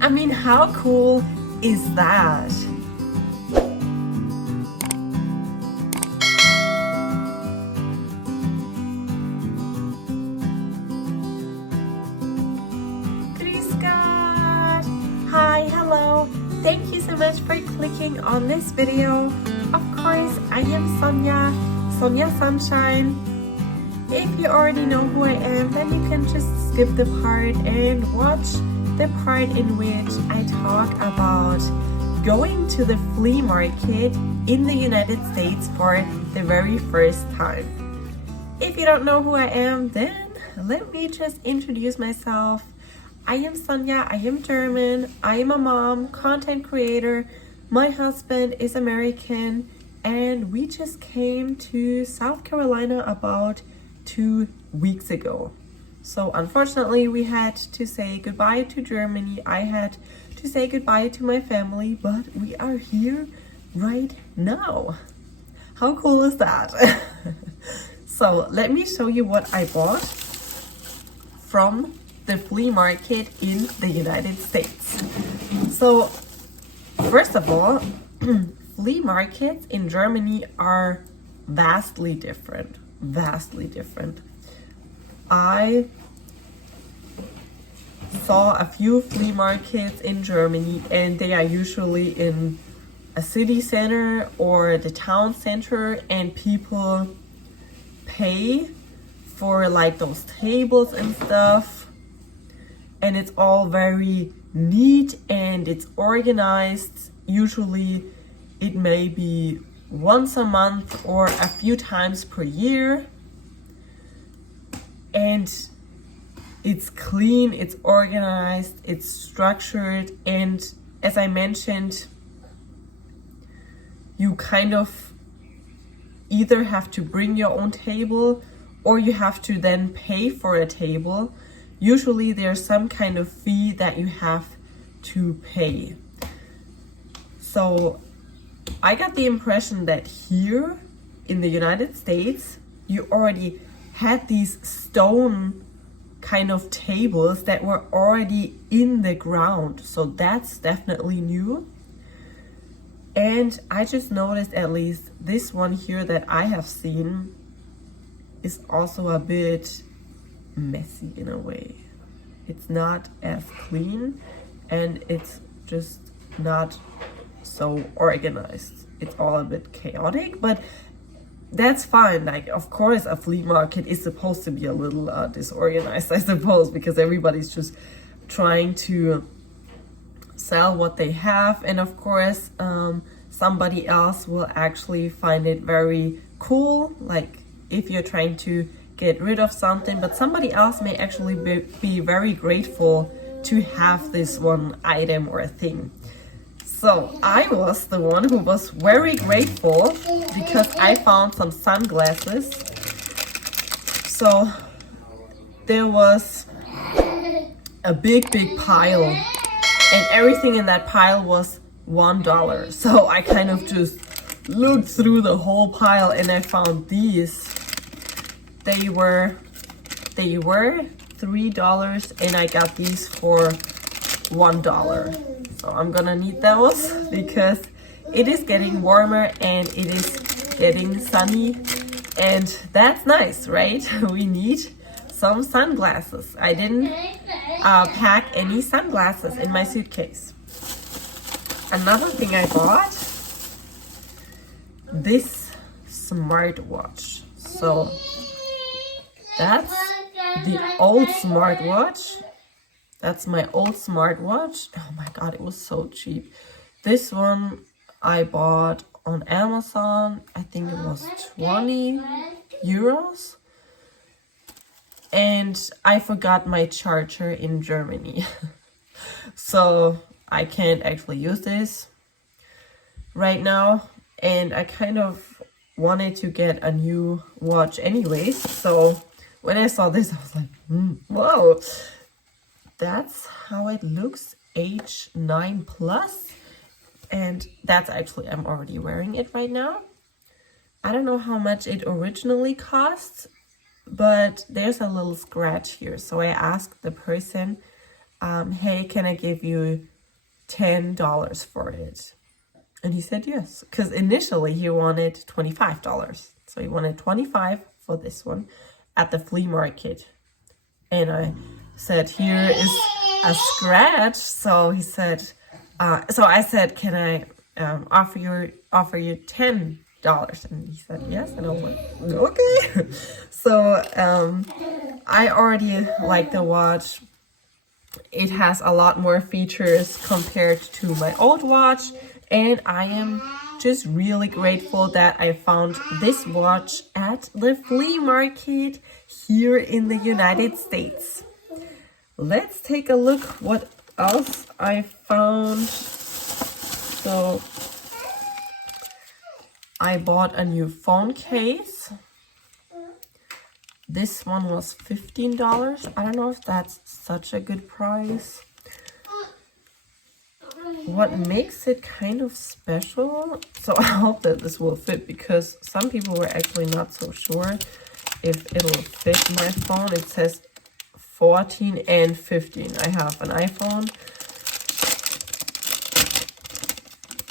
I mean, how cool is that? Grüß Gott! Hi, hello! Thank you so much for clicking on this video. Of course, I am Sonja, SonjaSUNshine. If you already know who I am, then you can just skip the part and watch the part in which I talk about going to the flea market in the United States for the very first time. If you don't know who I am, then let me just introduce myself. I am Sonja, I am German, I am a mom, content creator, my husband is American, and we just came to South Carolina about 2 weeks ago. So unfortunately we had to say goodbye to Germany. I had to say goodbye to my family, but we are here right now. How cool is that? So let me show you what I bought from the flea market in the United States. So first of all, flea markets in Germany are vastly different. I saw a few flea markets in Germany and they are usually in a city center or the town center, and people pay for like those tables and stuff, and it's all very neat and it's organized. Usually it may be once a month or a few times per year, and it's clean, it's organized, it's structured, and as I mentioned, you kind of either have to bring your own table or you have to then pay for a table. Usually there's some kind of fee that you have to pay. So I got the impression that here in the United States, you already had these stone kind of tables that were already in the ground. So that's definitely new. And I just noticed, at least this one here that I have seen is also a bit messy in a way. It's not as clean and it's just not so organized. It's all a bit chaotic, but that's fine. Like, of course, a flea market is supposed to be a little disorganized, I suppose, because everybody's just trying to sell what they have, and of course, somebody else will actually find it very cool, like if you're trying to get rid of something, but somebody else may actually be very grateful to have this one item or thing. So I was the one who was very grateful because I found some sunglasses. So there was a big pile, and everything in that pile was $1. So I kind of just looked through the whole pile and I found these. They were $3 and I got these for $1. So I'm gonna need those because it is getting warmer and it is getting sunny, and that's nice, right? We need some sunglasses. I didn't pack any sunglasses in my suitcase. Another thing I bought, this smartwatch. So that's the old smartwatch. That's my old smartwatch. Oh my god, it was so cheap. This one I bought on Amazon. I think it was 20 euros. And I forgot my charger in Germany. So I can't actually use this right now. And I kind of wanted to get a new watch anyways. So when I saw this, I was like, whoa. That's how it looks, age 9+, and that's actually, I'm already wearing it right now. I don't know how much it originally cost, but there's a little scratch here. So I asked the person hey, can I give you $10 for it? And he said yes, because initially he wanted $25. So he wanted $25 for this one at the flea market. And I said, here is a scratch. So he said, so I said, can I offer you $10? And he said yes. And I was like, okay. So I already like the watch. It has a lot more features compared to my old watch, and I am just really grateful that I found this watch at the flea market here in the United States. Let's take a look what else I found. So I bought a new phone case. This one was $15. I don't know if that's such a good price. What makes it kind of special, so I hope that this will fit, because some people were actually not so sure if it'll fit my phone. It says 14 and 15. I have an iPhone,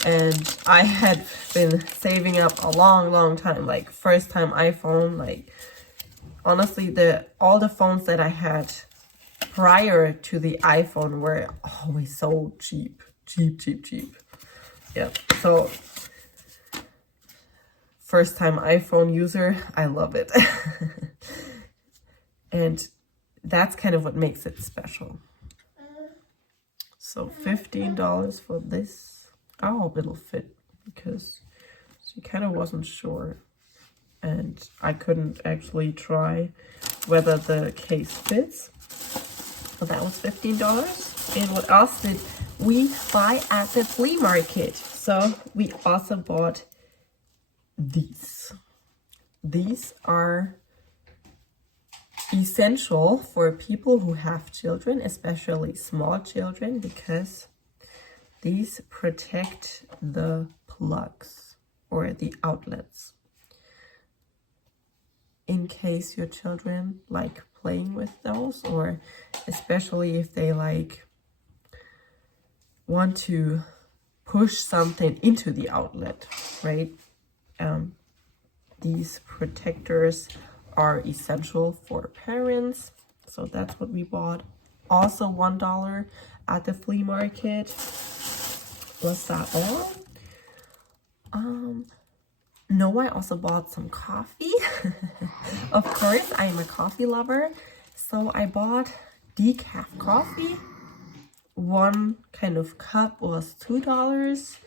and I had been saving up a long time, like first time iPhone. Like honestly, all the phones that I had prior to the iPhone were always so cheap. Yeah, so first time iPhone user, I love it. And that's kind of what makes it special. So $15 for this. I hope it'll fit, because she kind of wasn't sure, and I couldn't actually try whether the case fits. So that was $15. And what else did we buy at the flea market? So we also bought these. These are essential for people who have children, especially small children, because these protect the plugs or the outlets, in case your children like playing with those, or especially if they like want to push something into the outlet, right? These protectors are essential for parents, so that's what we bought. Also $1 at the flea market. Was that all? No, I also bought some coffee. Of course, I am a coffee lover, so I bought decaf coffee. One kind of cup was $2,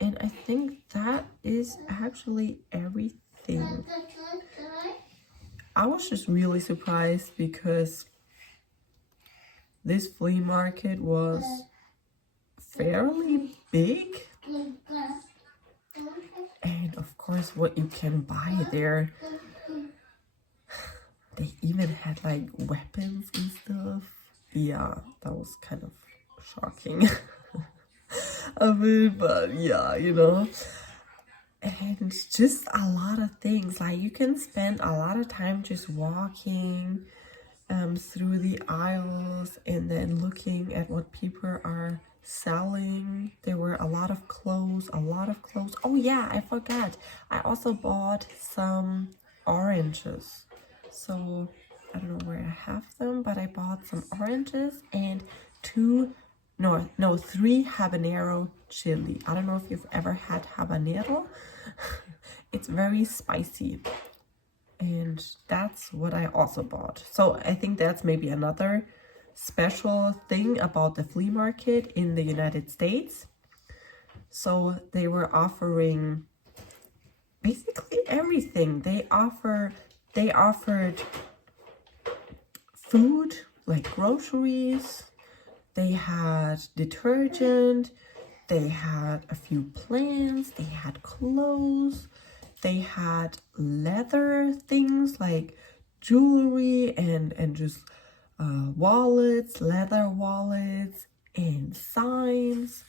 and I think that is actually everything. I was just really surprised because this flea market was fairly big, and of course what you can buy there, they even had like weapons and stuff. Yeah, that was kind of shocking. A bit, but yeah, you know. And just a lot of things, like you can spend a lot of time just walking through the aisles and then looking at what people are selling. There were a lot of clothes. Oh yeah, I forgot, I also bought some oranges. So I don't know where I have them, but I bought some oranges and three habanero chili. I don't know if you've ever had habanero. It's very spicy, and that's what I also bought. So I think that's maybe another special thing about the flea market in the United States. So they were offering basically everything. They offered food, like groceries. They had detergent, they had a few plants, they had clothes, they had leather things like jewelry and just wallets, leather wallets, and signs,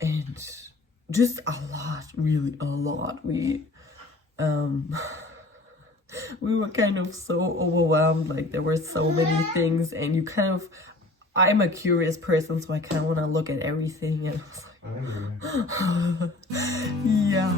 and just a lot, really a lot. We were kind of so overwhelmed, like there were so many things, and you kind of I'm a curious person, so I kind of want to look at everything. And I was like, yeah.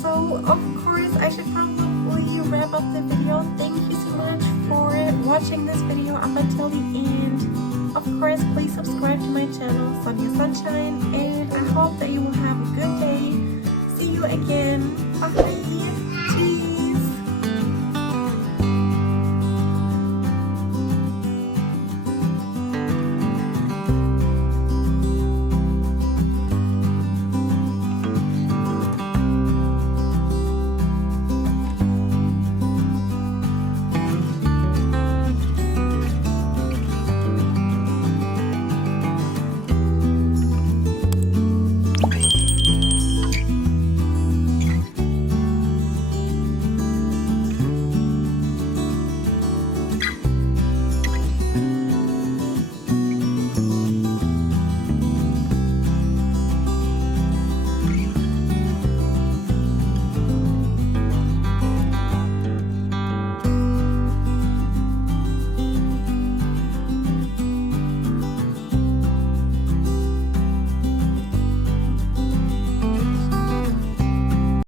So, of course, I should probably wrap up the video. Thank you so much for watching this video up until the end. Of course, please subscribe to my channel, SonjaSUNshine, and I hope that you will have a good day. See you again. Bye.